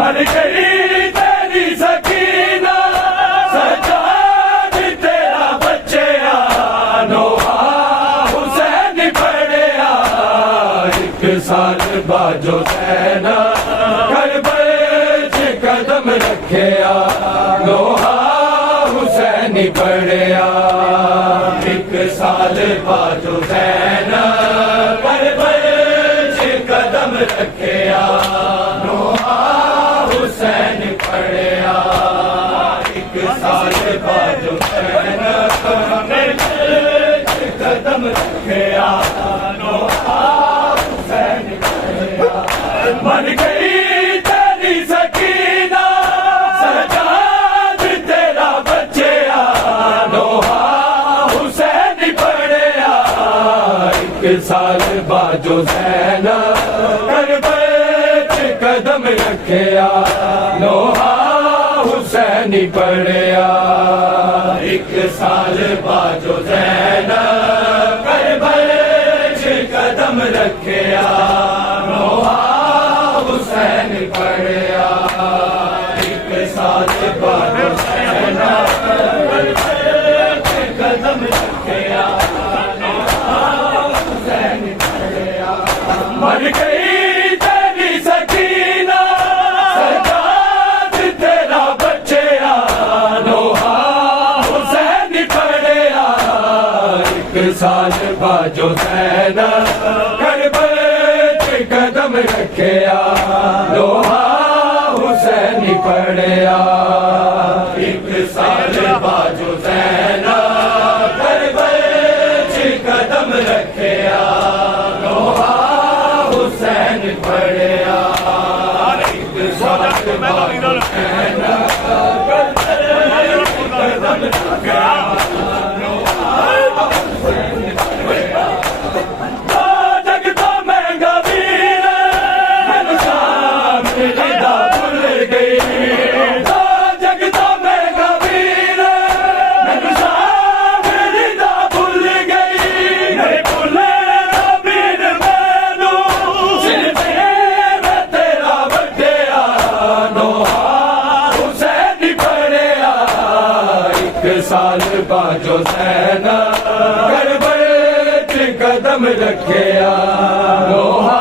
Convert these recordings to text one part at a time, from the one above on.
मर गई तेरी सकीना सजाद तेरा बच्चे नोहा हुसैन पढ़िया एक साल बाजो सैना करबल च कदम रखिया नोहा हुसैन पढ़िया एक साल बाजो सैना करबल च कदम रखिया हुसैन पढ़िया एक साल बाद हुसैन कदम रखिया हुसैन पढ़िया मर गई तेरी सकीना सजाद तेरा बच्चे नोहा हुसैन पढ़िया एक साल बाद हुसैन कदम रखिया नोहा हुसैन पढ़िया एक साल बाद हुसैन करबल च कदम रखिया नोहा हुसैन पढ़िया एक साल बाद हुसैन करबल च कदम रखिया नोहा हुसैन पढ़िया मर गई साल बाजो सैना करबल च कदम रखिया नोहा हुसैन पढ़िया एक साल बाजो सैना करबल च कदम रखिया नोहा हुसैन पढ़िया एक साल बाजो सैना करबल च कदम रखिया साल बाजो सैना करबल च कदम रखिया नोहा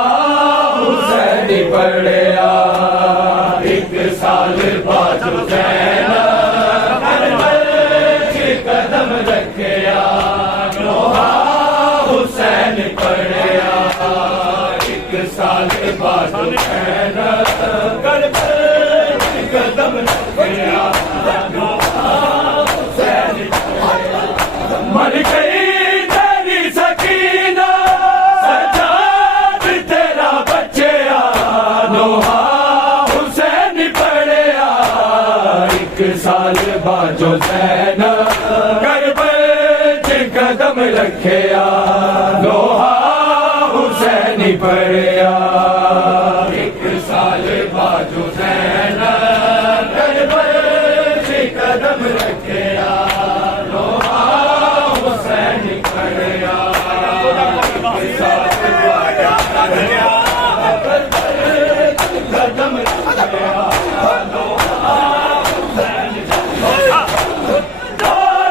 हुसैन पढ़िया एक साल बाजो सैना करबल च कदम रखिया नोहा हुसैन पढ़िया एक साल बाजो सैना करबल च कदम रखिया मर गई तेरी सकीना सजाद तेरा बच्चे नोहा हुसैन पढ़िया एक साल बाजो सैन करबल च कदम रखिया नोहा हुसैन पढ़िया एक साल बाजो सैन करबल च कदम रखिया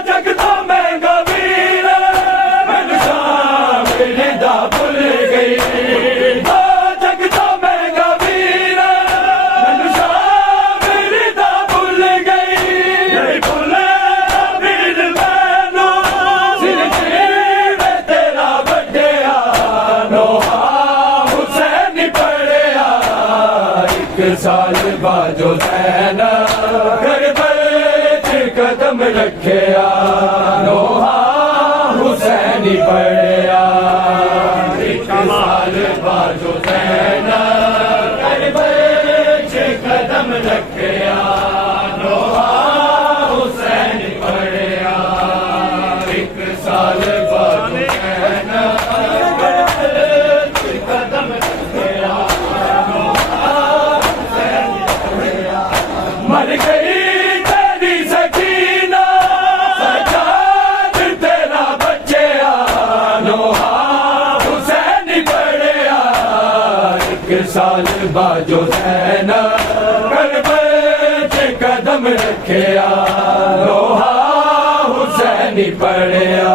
जगता महंगा वीर कदम रखिया लोहा हुसैनी पढ़िया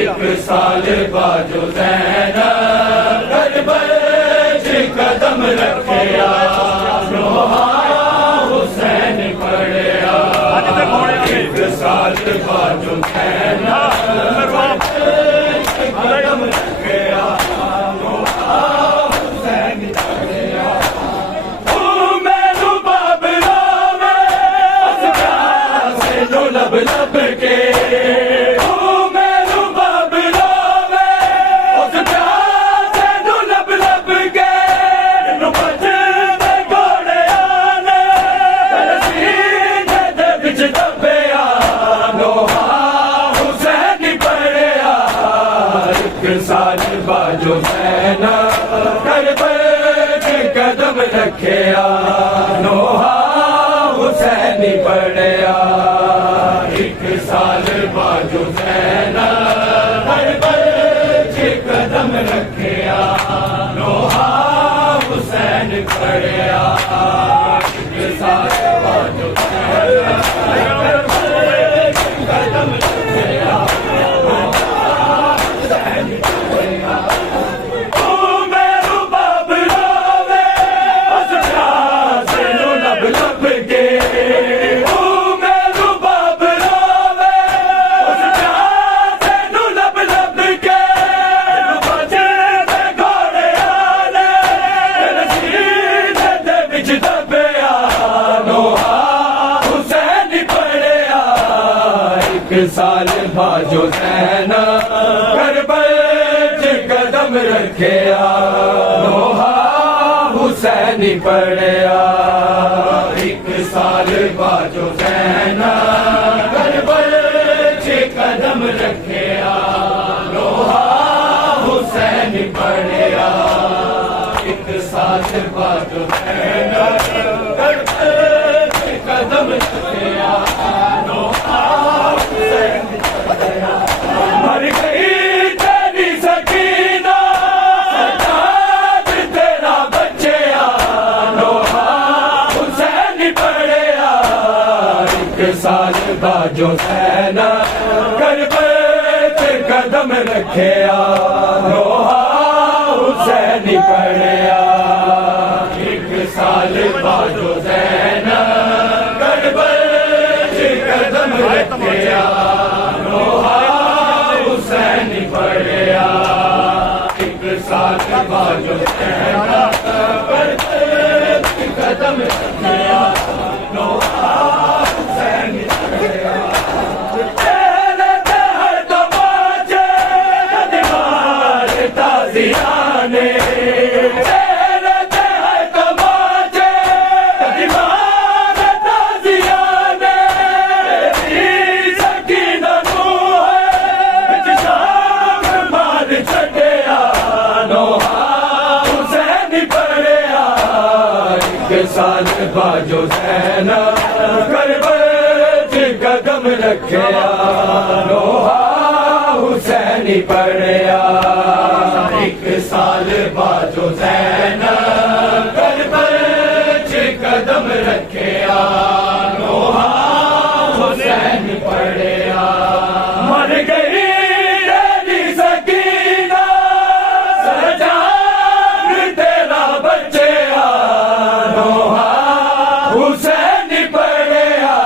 एक साल बाजो ज़ैनब करबल च कदम रखिया लोहा हुसैनी पढ़िया एक साल बाजो ज़ैनब कदम रखिया लोहा हुसैनी पढ़िया लब लब के मैनू बाबला उस प्यार से लब लब के बजते घोड़े आने सीने दे बिच दबिया लोहा हुसैनी पढ़िया एक साल बाजो ज़ैनब करबल च कदम रखिया लोहा हुसैनी पढ़िया एक साल बाजो ज़ैनब करबल च कदम रखिया लोहा हुसैन पढ़िया एक साल बाजो ज़ैनब करबल च कदम रखिया लोहा हुसैन पढ़िया मेरू बाबला उस प्यार से लब लब के साल बाजो ज़ैनब करबल च कदम रखिया लोहा हुसैनी पढ़िया एक साल बाजो ज़ैनब करबल च कदम रखिया लोहा हुसैनी पढ़िया एक साल बाजो ज़ैनब करबल च कदम रखिया लोहा मर गई तेरी सकीना सजाद तेरा बच्चिया लोहा हुसैनी पढ़िया एक साल बाजो ज़ैनब करबल च कदम रखिया लोहा हुसैनी पढ़िया एक साल बाजो ज़ैनब करबल च कदम रखिया हुसैनी पढ़िया एक साल बाजो ज़ैनब करबल च कदम रखिया लोहा हुसैनी पढ़िया तेरे ते हर तमाचे दीवार ताज़ियाने तेरे ते हर तमाचे दीवार ताज़ियाने तेरी सकीना साल बाजो ज़ैनब करबल च कदम रखिया लोहा हुसैनी पढ़िया एक साल बाजो ज़ैनब करबल च कदम रखिया लोहा हुसैनी पढ़िया मर गई तेरी सकीना सजाद तेरा बच्चिया हुसैनी पढ़िया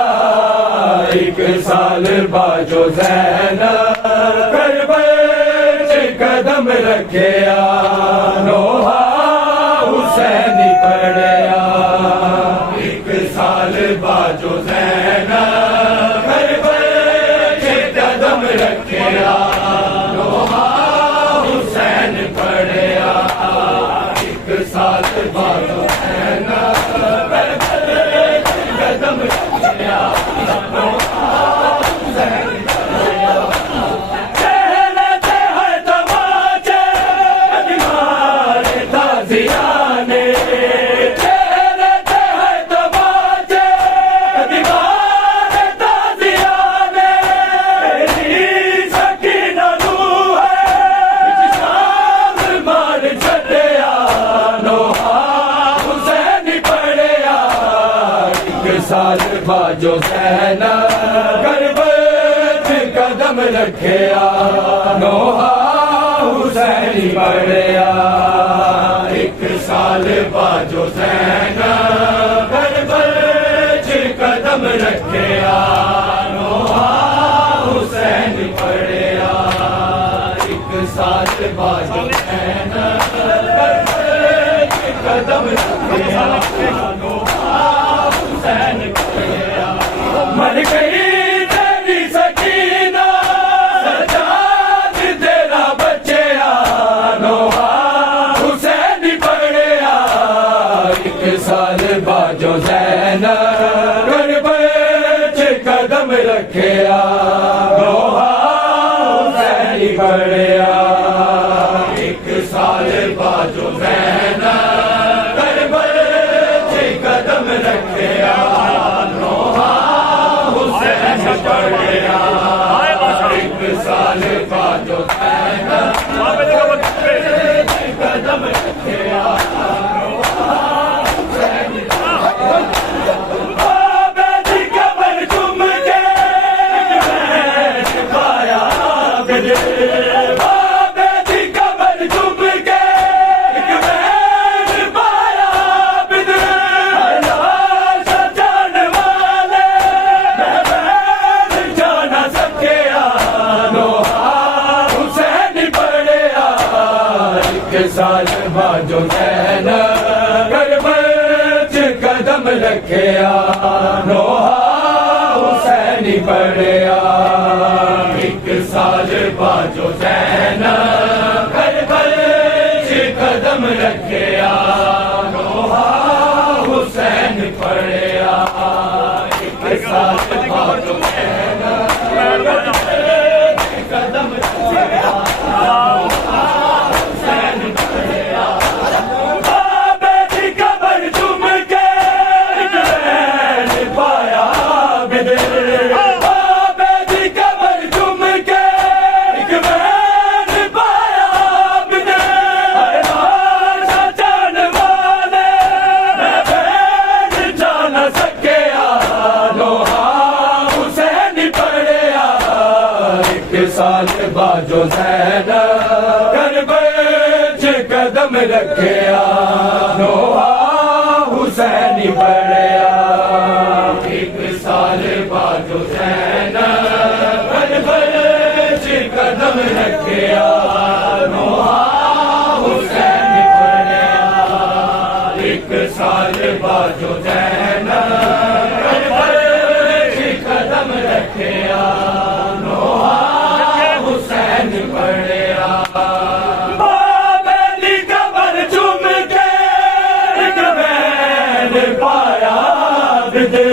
एक साल बाजो ज़ैनब करबल च कदम रखिया लोहा हुसैनी पढ़िया एक साल बाजो ज़ैनब करबल च कदम रखिया लोहा हुसैन पढ़िया एक साल बाजो ज़ैनब कदम रखिया लोहा हुसैन पढ़िया तेरे ते हर तमाचे दीवार ताज़ियाने तेरे ते हर तमाचे दीवार एक साल बाजो ज़ैनब करबल च कदम रखिया नोहा हुसैन पढ़िया एक साल बाजो ज़ैनब करबल च कदम रखिया नोहा हुसैन पढ़िया एक साल बाजो ज़ैनब करबल च कदम रखिया नोहा हुसैन पढ़िया मर गई तेरी सकीना सजाद तेरा बच्चिया नोहा हुसैन पढ़िया एक साल बाजो ज़ैनब करबल च कदम रखिया नोहा हुसैन पढ़िया एक साल बाजो ज़ैनब करबल च कदम रखिया नोहा हुसैन पढ़िया एक साल बाजो ज़ैनब करबल च कदम रखिया साल बाजो ज़ैनब करबल च कदम रखिया नोहा हुसैन पढ़िया एक साल बाजो ज़ैनब करबल च कदम रखिया नोहा हुसैन पढ़िया एक साल बाजो ज़ैनब करबल च कदम रखिया साल बाजो ज़ैनब करबल च कदम रखिया नोहा हुसैन पढ़िया एक साल बाजो ज़ैनब करबल च कदम रखिया नोहा हुसैन पढ़िया एक साल बाजो ज़ैनब करबल च कदम रखिया पढ़िया बाबेली कबर चूम के एक मैन पाया बिदे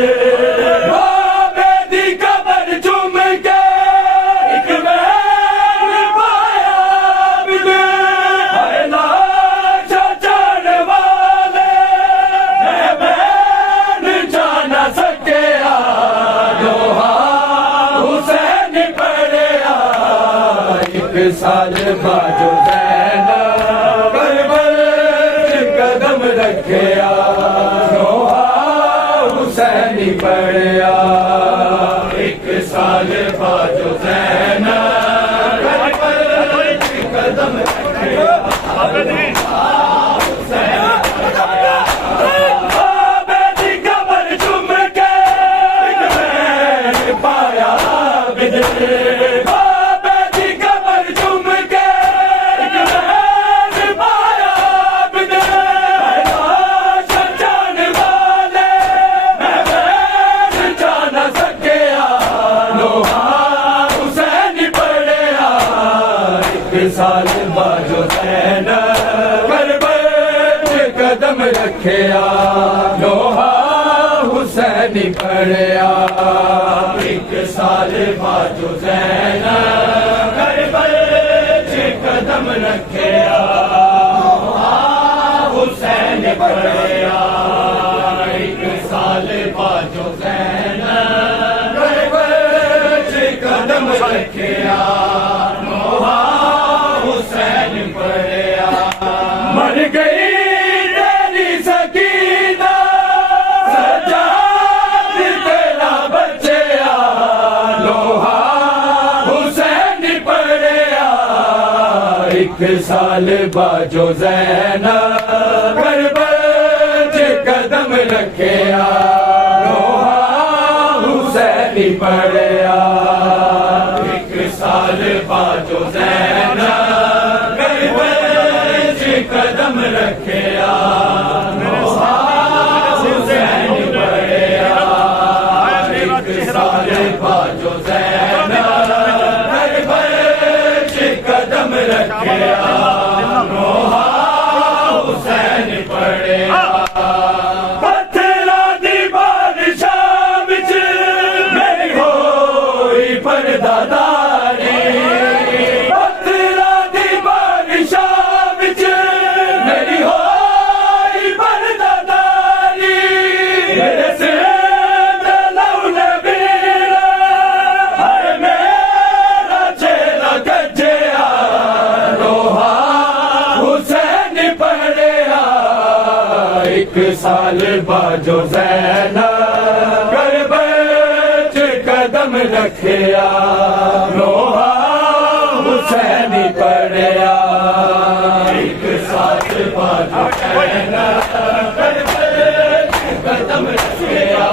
बाबेली कबर चूम के एक मैन पाया बिदे लाश जाने वाले मैन जा न सकिया नोहा हुसैन पढ़िया एक साल बाजो ज़ैनब करबल च कदम रखिया नोहा हुसैन पढ़िया एक साल बाजो ज़ैनब करबल च कदम रखिया बाबेली कबर चूम के एक मैन पाया बिदे साल बाजो ज़ैनब करबल च कदम रखिया नोहा हुसैन पढ़िया एक साल बाजो ज़ैनब करबल च कदम रखिया नोहा हुसैन पढ़िया एक साल बाजो ज़ैनब करबल च कदम रखिया नोहा हुसैन पढ़िया मर गई तेरी सकीना सजाद एक साल बाजो ज़ैनब करबल च कदम रखिया लोहा हुसैनी पढ़िया एक साल बाजो ज़ैनब करबल च कदम रखिया लोहा हुसैनी पढ़िया एक साल बाजो ज़ैनब करबल च कदम रखिया लोहा हुसैन पढ़िया पत्थरां दी बारिशां विच मेरी होई परदादारी पत्थरां दी बारिशां विच मेरी होई परदादारी मेरे सिर ते लहू नबीरा हर मेरा चेला गज्जिया लोहा हुसैन पढ़िया एक साल बाजो ज़ैनब करबल च कदम रखिया लोहा हुसैन पढ़िया एक साल बाजो ज़ैनब करबल च कदम रखिया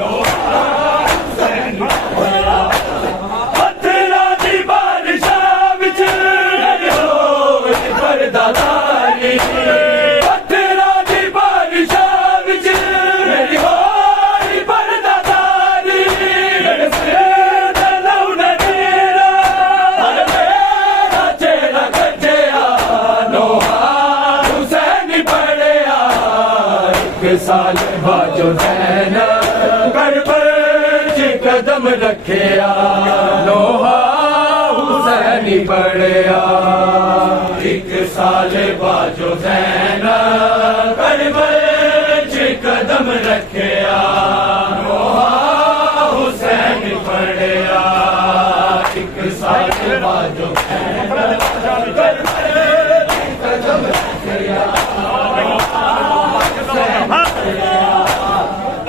लोहा हुसैन पढ़िया पत्थरां दी बारिशां विच मेरी होई परदादारी पत्थरां दी बारिशां विच मेरी होई परदादारी मेरे सिर ते लहू नबीरा हर मेरा चेला गज्जिया लोहा हुसैन पढ़िया एक साल बाजो ज़ैनब करबल च कदम रखिया लोहा हुसैन पढ़िया एक साल बाजो ज़ैनब करबल च कदम रखिया लोहा हुसैन पढ़िया एक साल बाजो ज़ैनब करबल च कदम रखिया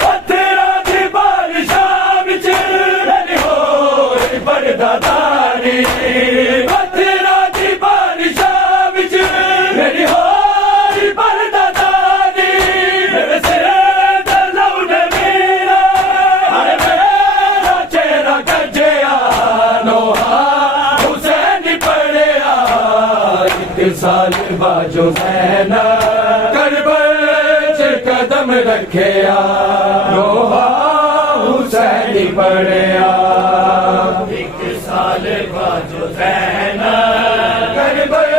पत्थरां दी बारिशां विच मेरी होई परदादारी पत्थरां दी बारिशां विच मेरी होई परदादारी मेरे सिर ते लहू नबीरा हर मेरा चेला गज्जिया लोहा हुसैन पढ़िया एक साल बाजो ज़ैनब करबल च कदम रखिया लोहा हुसैन पढ़िया एक साल बाजो ज़ैनब करबल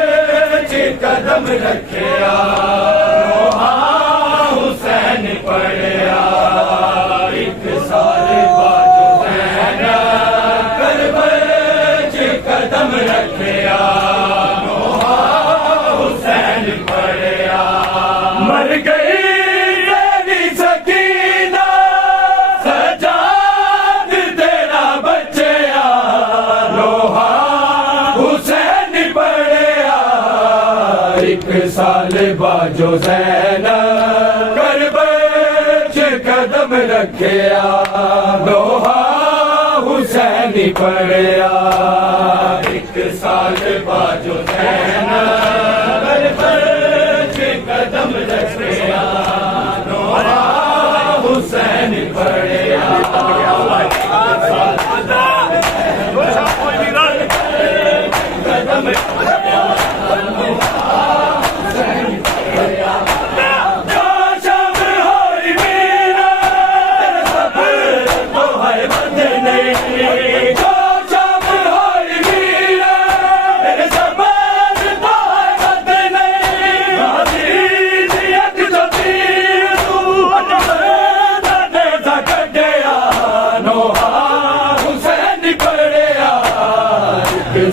च कदम रखिया लोहा हुसैन पढ़िया एक साल बाजो ज़ैनब करबल च कदम रखिया लोहा हुसैन पढ़िया मर गई तेरी सकीना सजाद तेरा बच्चिया लोहा हुसैन पढ़िया एक साल बाजो ज़ैनब करबल च कदम रखिया लोहा हुसैन पढ़िया एक साल बाजो ज़ैनब करबल च कदम रखिया लोहा हुसैन पढ़िया कदम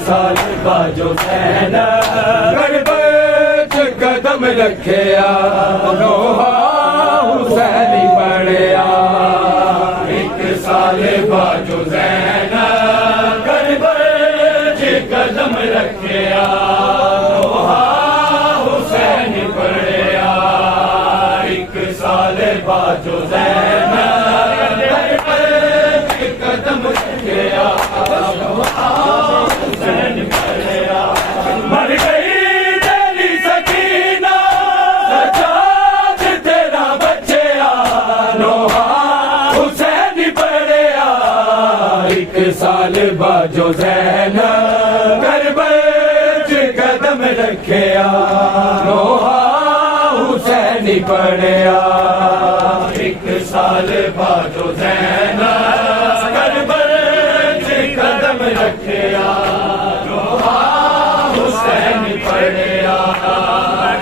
साल बाजो ज़ैनब करबल च कदम रखिया लोहा हुसैन पढ़िया एक साल बाजो ज़ैनब करबल च कदम रखिया लोहा हुसैन पढ़िया एक साल बाजो ज़ैनब करबल च कदम रखिया लोहा हुसैन पढ़िया मर गई साल बाजो ज़ैनब करबल च कदम रखिया नोहा हुसैन पढ़िया। एक साल बाजो ज़ैनब करबल च कदम रखिया नोहा हुसैन पढ़िया।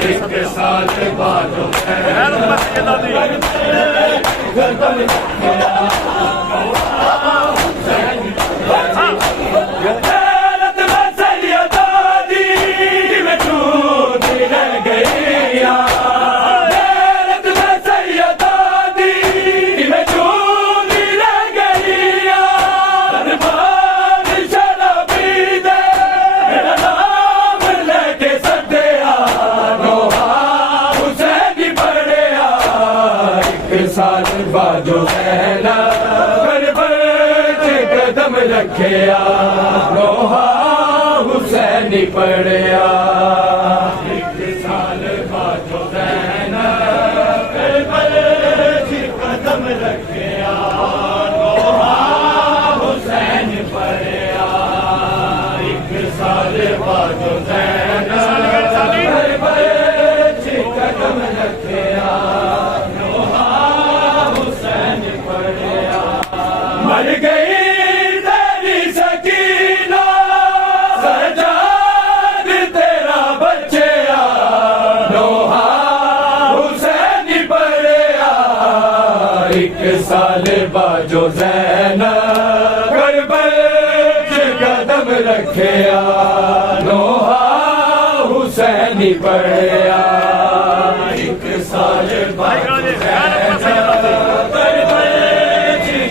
एक साल बाजो ज़ैनब करबल कदम रखिया साल बाजो ज़ैनब करबल च कदम रखिया नोहा हुसैन पढ़िया। एक साल बाजो ज़ैनब करबल च कदम रखिया नोहा हुसैन पढ़िया। एक साल बाजो ज़ैनब करबल च कदम रखिया मर गई तेरी सकीना सजाद तेरा बच्चिया नोहा हुसैन पढ़िया। एक साल बाजो ज़ैनब करबल च कदम रखिया नोहा हुसैन पढ़िया। एक साल बाजो ज़ैनब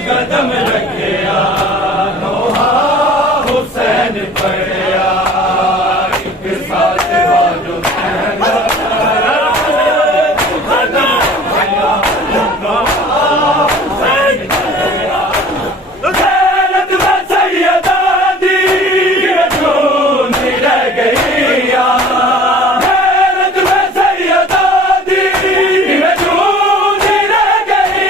कदम रखिया नोहा हुसैन पढ़िया। एक साल बाजो ज़ैनब कदम रखिया नोहा हुसैन पढ़िया। ज़ैनब में सैयदा दी ढूंढती रह गई ज़ैनब में सैयदा दी ढूंढती रह गई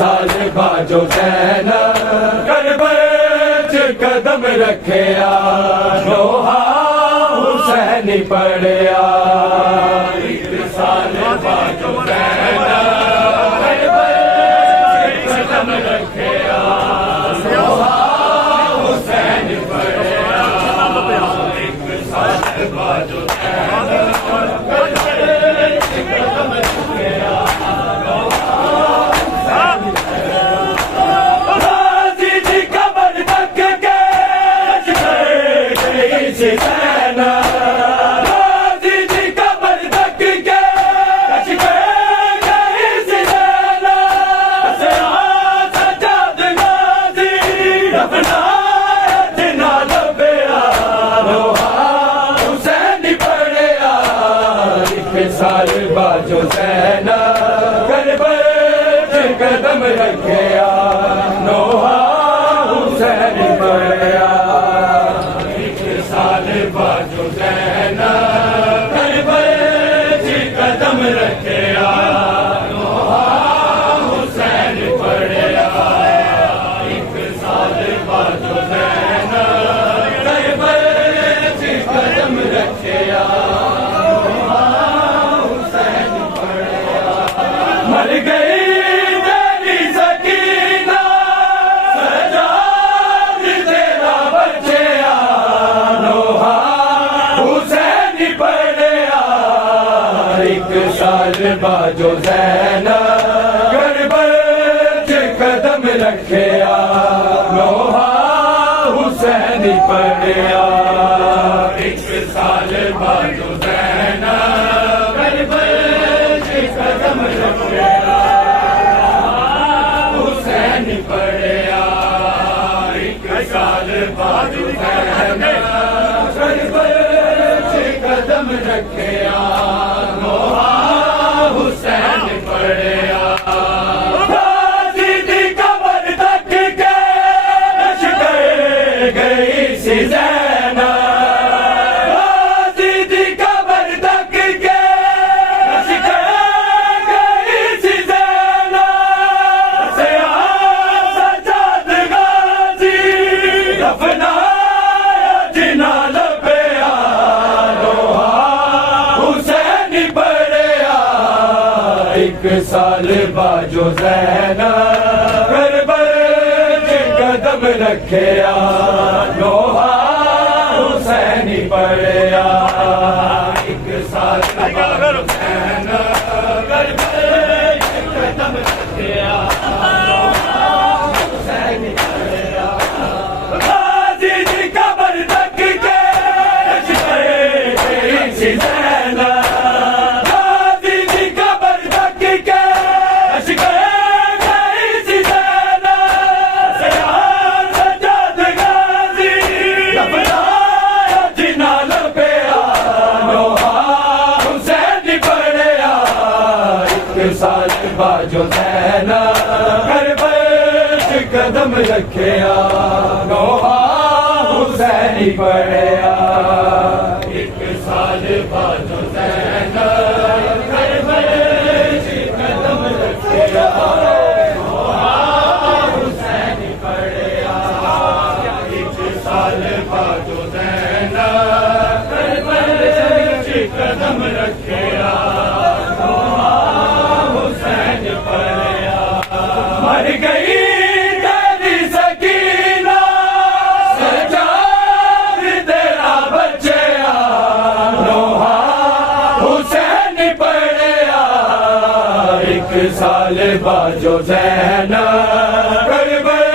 साल बाजो ज़ैनब करबल च कदम रखिया नोहा हुसैन पढ़िया। एक साल बाजो ज़ैनब करबल च कदम रखिया नोहा हुसैन पढ़िया। एक साल बाजो ज़ैनब करबल च कदम रखिया साल बाजो ज़ैनब करबल च कदम रखिया नोहा हुसैन पढ़िया। एक साल बाजो ज़ैनब करबल च कदम रखिया नोहा हुसैन पढ़िया। एक साल बाजो ज़ैनब करबल च कदम रखिया मर गई तेरी सकीना सजाद तेरा बच्चिया नोहा हुसैन पढ़िया। एक साल बाजो ज़ैनब करबल च कदम रखिया नोहा हुसैन पढ़िया। एक साल बाजो ज़ैनब करबल च कदम रखिया हुसैन पढ़िया। एक साल बाजो ज़ैनब करबल च कदम रखिया नोहा हुसैन पढ़िया। गाज़ी दी कब्र तक के गई सी ज़ैनब साल बाजो ज़ैनब करबल कदम रखिया लोहा हुसैनी पढ़िया एक साल बाजो ज़ैनब करबल कदम रखिया हुसैनी पढ़िया गाज़ी जी कब्र तक के साल बाजो ज़ैनब करबल कदम रखिया लोहा हुसैनी पढ़िया एक साल बाजो ज़ैनब करबल कदम रखिया लोहा हुसैनी पढ़िया एक साल बाजो ज़ैनब करबल कदम रखिया मर गई तेरी सकीना सजाद तेरा बच्चा लोहा हुसैन पढ़िया एक साल बाजो ज़ैनब करबल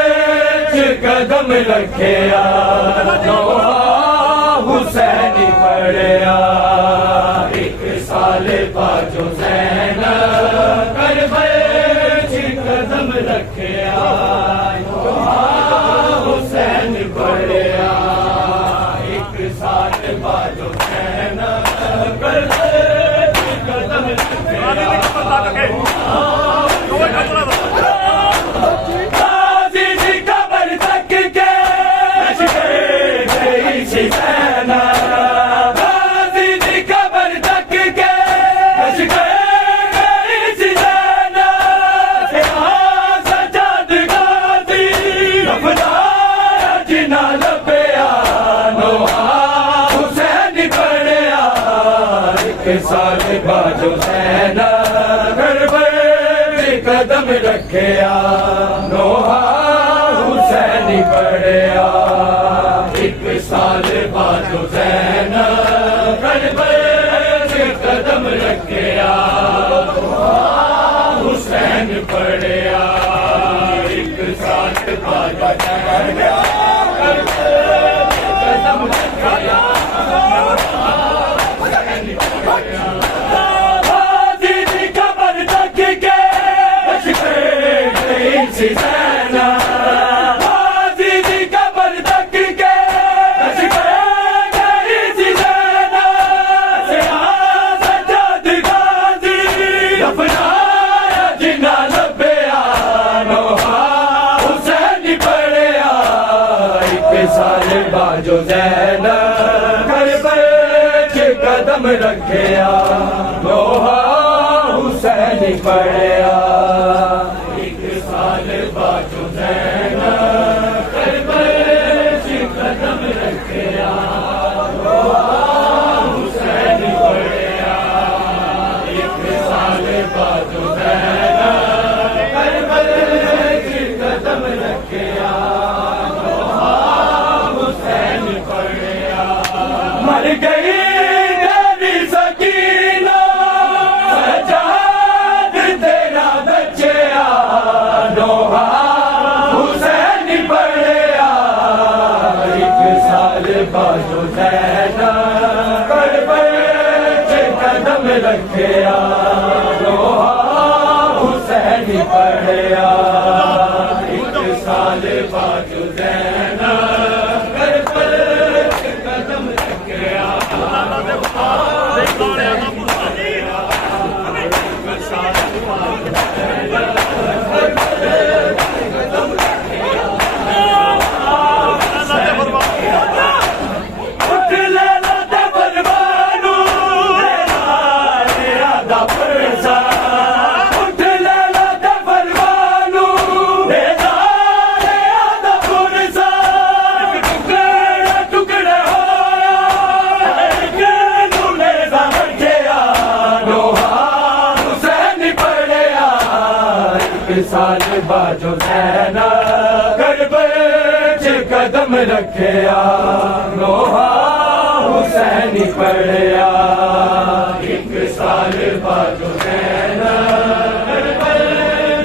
कदम रखिया लोहा हुसैन पढ़िया एक साल बाजो ज़ैनब करबल कदम रखिया हुसैन पढ़िया एक साल बाजो ज़ैनब करबल कदम रखिया गाज़ी जी कब्र तक के गई सी ज़ैनब गाज़ी जी कब्र तक के साल बाजो ज़ैनब करबल कदम रखिया लोहा हुसैनी पढ़िया एक साल बाजो ज़ैनब करबल कदम रखिया लोहा हुसैन पढ़िया एक साल बाजो ज़ैनब कदम रखिया गाज़ी जी कब्र तक के गई ज़ैनब गाज़ी जी कब्र तक के गई ज़ैनब सजाद गाज़ी दफनाया जिना लब्या लोहा हुसैन पढ़िया एक साल बाजो ज़ैनब करबल कदम रखिया लोहा हुसैनी पढ़िया एक साल बाजो ज़ैनब करबल कदम रखिया लोहा हुसैनी पढ़िया एक साल बाजो ज़ैनब करबल कदम रखिया लोहा हुसैनी पढ़िया मर गई बाजो ज़ैनब करबल कदम रखिया लोहा हुसैनी पढ़िया एक साल बाजो ज़ैनब करबल कदम रखिया उठ ले लो बाजो ज़ैना करबल च कदम रखिया नोहा हुसैनी पढ़िया एक साल बाजो ज़ैना करबल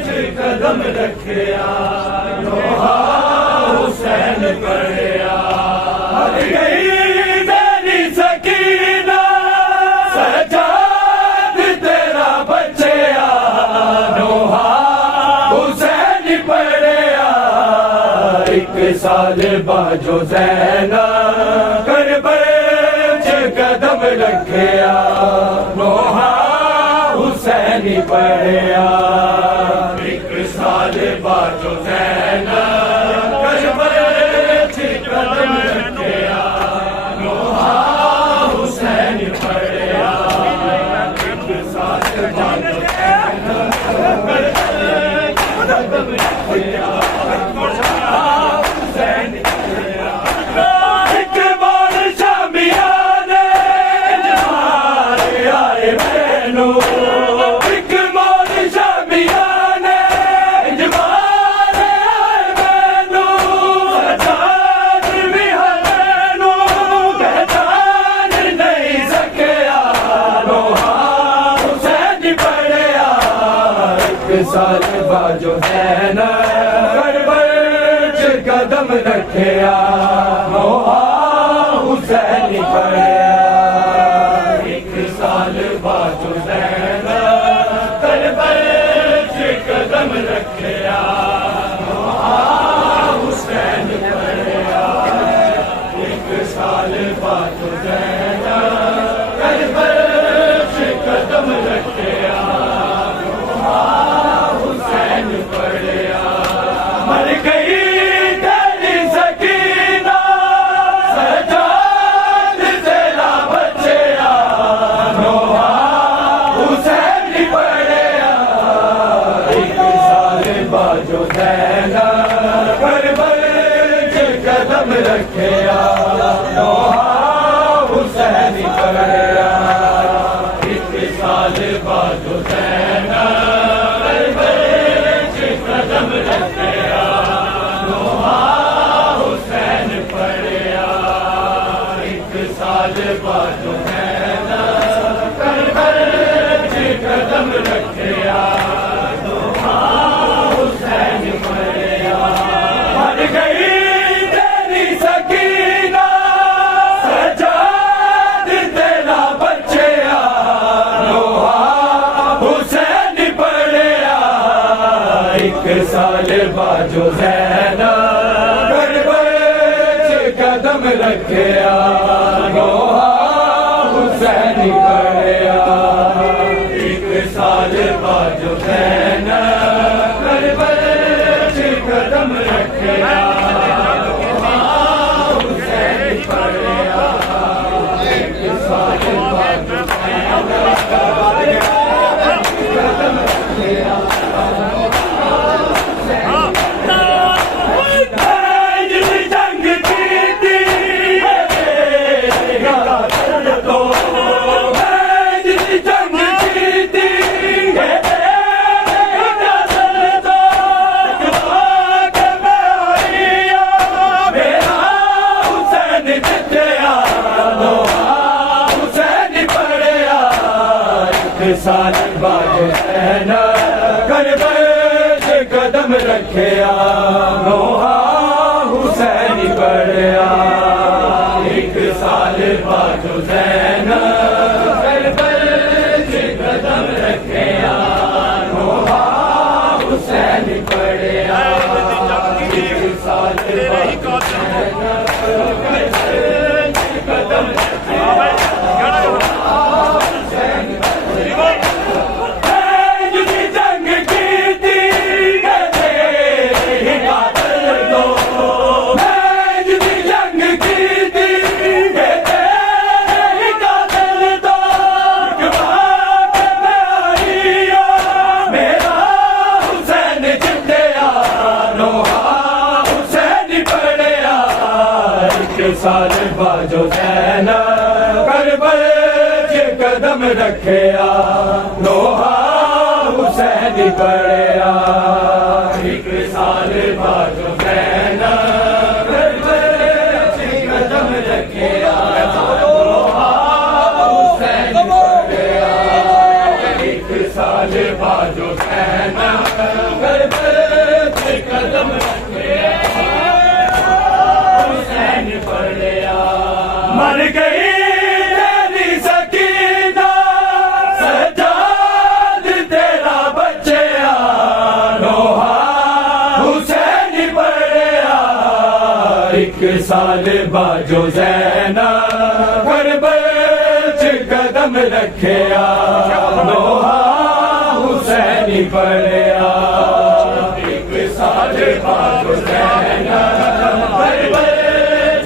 च कदम रखिया नोहा हुसैन पढ़िया हर गई तेरी सकीना सजाद तेरा बच्चिया नोहा हुसैन पढ़िया एक साल बाजो ज़ैना करबल च कदम रखिया नोहा हुसैन पढ़िया एक साल बाजो ज़ैना करबल च कदम रखिया नोहा हुसैन पढ़िया एक साल बाजो ज़ैना करबल च कदम रखिया साल बाजो ज़ैना करबल च कदम रखिया नोहा हुसैन पढ़िया एक साल बाजो ज़ैना करबल च कदम रखिया नोहा हुसैन पढ़िया एक साल बाजो ज़ैना करबल च कदम रखिया मर गई तेरी सकीना सजाद तेरा बच्चिया नोहा हुसैन पढ़िया एक साल बाजो ज़ैना करबल च कदम रखिया नोहा हुसैन पढ़िया एक साल बाजो ज़ैना कदम रखिया नोहा हुसैन पढ़िया एक साल बाजो ज़ैना करबल च कदम रखिया नोहा हुसैन पढ़िया मर गई तेरी सकीना सजाद तेरा बच्चिया नोहा हुसैन पढ़िया एक साल बाजो ज़ैना करबल च कदम रखिया नोहा हुसैन पढ़िया एक साल बाजो ज़ैना करबल च कदम रखिया नोहा हुसैन पढ़िया एक साल बाजो ज़ैना कदम रखिया साल बाजो ज़ैना करबल च कदम रखिया नोहा हुसैन पढ़िया एक साल बाजो ज़ैना करबल च कदम रखिया नोहा हुसैन पढ़िया एक साल बाजो ज़ैना करबल च कदम रखिया साल बाजो ज़ैना करबल च कदम रखिया नोहा हुसैन पढ़िया। बाजो ज़ैना कदम रखे हुसैन पढ़या एक साल बाजो ज़ैना कदम रखे हुसैन पढ़या मर गई तेरी सकीना सजाद तेरा बच्चा नोहा हुसैन पढ़या एक साल बाजो ज़ैना करबल च कदम रखया नोहा हुसैन पढ़या एक साल बाजो ज़ैना करबल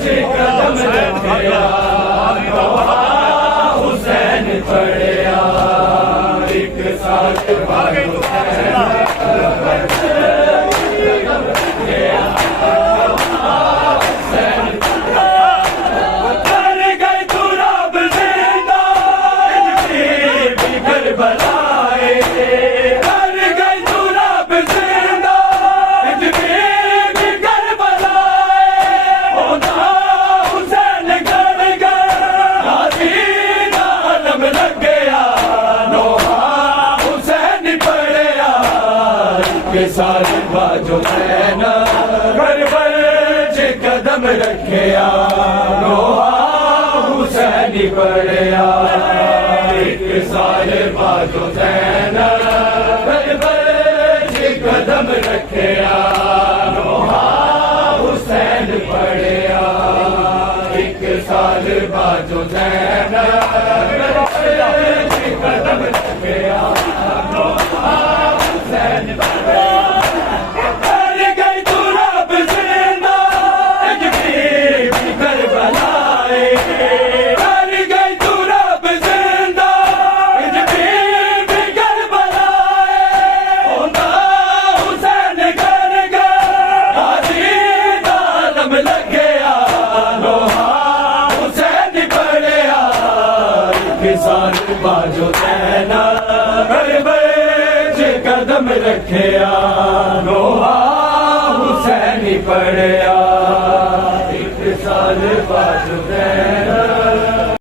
च कदम रखया नोहा हुसैन पढ़या एक साल बाजो ज़ैना साल बाजो ज़ैना करबल च कदम रखया नोहा हुसैन पढ़या एक साल बाजो ज़ैना करबल च कदम रखया नोहा हुसैन पढ़या एक साल बाजो ज़ैना करबल च कदम रखया नोहा हुसैन पढ़या साल बाजो ज़ैना करबल च कदम रखया नोहा हुसैन पढ़या एक साल बाजो ज़ैना